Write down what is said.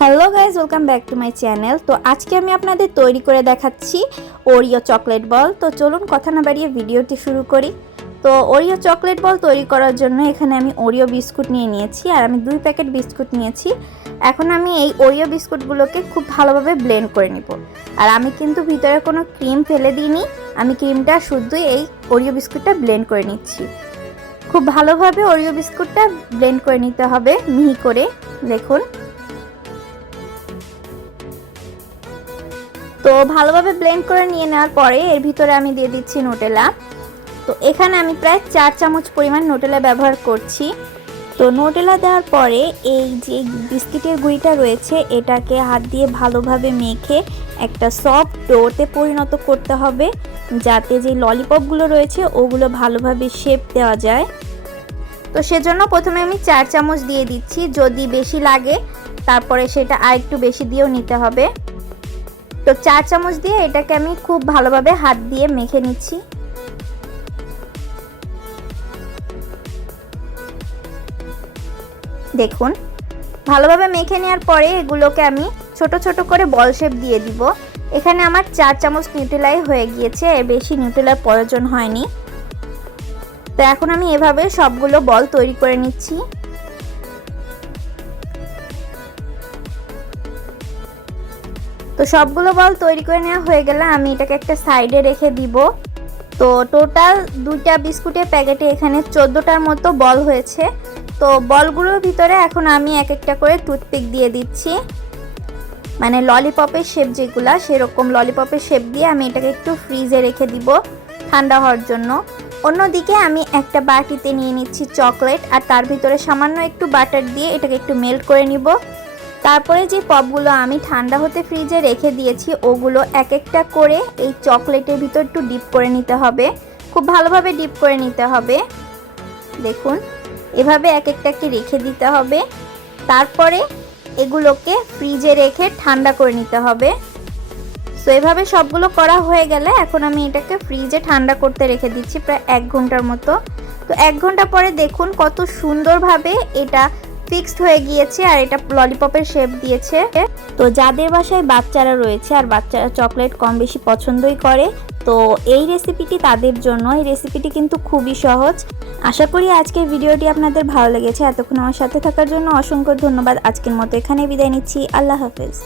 Hello guys welcome back to my channel. তো আজকে আমি আপনাদের তৈরি করে দেখাচ্ছি ওরিও চকলেট বল। তো চলুন কথা না বাড়িয়ে ভিডিওটি শুরু করি। তো ওরিও চকলেট বল তৈরি করার জন্য এখানে আমি ওরিও বিস্কুট নিয়ে নিয়েছি আর আমি দুই প্যাকেট বিস্কুট নিয়েছি। এখন আমি এই ওরিও বিস্কুটগুলোকে খুব ভালোভাবে ব্লেন্ড করে নিব। আর আমি কিন্তু ভিতরে কোনো ক্রিম ফেলে দিইনি। আমি ক্রিমটা শুধুই এই ওরিও বিস্কুটটা ব্লেন্ড করে নিচ্ছি। খুব ভালোভাবে ওরিও বিস্কুটটা ব্লেন্ড করে নিতে হবে মিহি করে। দেখুন। তো ভালোভাবে ব্লেন্ড করে নিয়ে নেওয়ার পরে এর ভিতরে আমি দিয়ে দিচ্ছি নোটেলা তো এখানে আমি প্রায় চার চামচ পরিমাণ নোটেলা ব্যবহার করছি। তো নোটেলা দেওয়ার পরে এই যে বিস্কিটের গুঁড়িটা রয়েছে, এটাকে হাত দিয়ে ভালোভাবে মেখে একটা সফট ডোতে পরিণত করতে হবে, যাতে যে ললিপপগুলো রয়েছে, ওগুলো ভালোভাবে শেপ দেওয়া যায়। তো সেজন্য প্রথমে আমি চার চামচ দিয়ে দিচ্ছি, যদি বেশি লাগে, তারপরে সেটা আর একটু বেশি দিয়েও নিতে হবে। তো চার চামচ দিয়ে এটাকে আমি খুব ভালোভাবে হাত দিয়ে মেখে নিচ্ছি। দেখুন, ভালোভাবে মেখে নেওয়ার পরে এগুলোকে আমি ছোট ছোট করে বল শেপ দিয়ে দিব। এখানে আমার চার চামচ নিউটেলাই হয়ে গিয়েছে, এর বেশি নিউটেলার প্রয়োজন হয়নি। তো এখন আমি এভাবে সবগুলো বল তৈরি করে নিচ্ছি। তো সবগুলো বল তৈরি করে নেওয়া হয়ে গেলে আমি এটাকে একটা সাইডে রেখে দিব। তো টোটাল দুইটা বিস্কুটের প্যাকেটে এখানে চোদ্দোটার মতো বল হয়েছে। তো বলগুলোর ভিতরে এখন আমি এক একটা করে টুথপিক দিয়ে দিচ্ছি। মানে ললিপপের শেপ যেগুলা, সেরকম ললিপপের শেপ দিয়ে আমি এটাকে একটু ফ্রিজে রেখে দিব ঠান্ডা হওয়ার জন্য। অন্যদিকে আমি একটা বাটিতে নিয়ে নিচ্ছি চকলেট আর তার ভিতরে সামান্য একটু বাটার দিয়ে এটাকে একটু মেল্ট করে নিব। তারপরে যে পপগুলো আমি ঠান্ডা হতে ফ্রিজে রেখে দিয়েছি, ওগুলো এক একটা করে এই চকলেটের ভিতর একটু ডিপ করে নিতে হবে। খুব ভালোভাবে ডিপ করে নিতে হবে। দেখুন, এভাবে এক একটাকে রেখে দিতে হবে। তারপরে এগুলোকে ফ্রিজে রেখে ঠান্ডা করে নিতে হবে। তো এভাবে সবগুলো করা হয়ে গেলে এখন আমি এটাকে ফ্রিজে ঠান্ডা করতে রেখে দিচ্ছি প্রায় এক ঘণ্টার মতো। তো এক ঘণ্টা পরে দেখুন কত সুন্দরভাবে এটা ফিক্সড হয়ে গিয়েছে আর এটা ললিপপের শেপ দিয়েছে। তো যাদের বাসায় বাচ্চারা রয়েছে আর বাচ্চারা চকলেট কম বেশি পছন্দই করে, তো এই রেসিপিটি তাদের জন্য। এই রেসিপিটি কিন্তু খুবই সহজ। আশা করি আজকের ভিডিওটি আপনাদের ভালো লেগেছে। এতক্ষণ আমার সাথে থাকার জন্য অসংখ্য ধন্যবাদ। আজকের মতো এখানে বিদায় নিচ্ছি। আল্লাহ হাফেজ।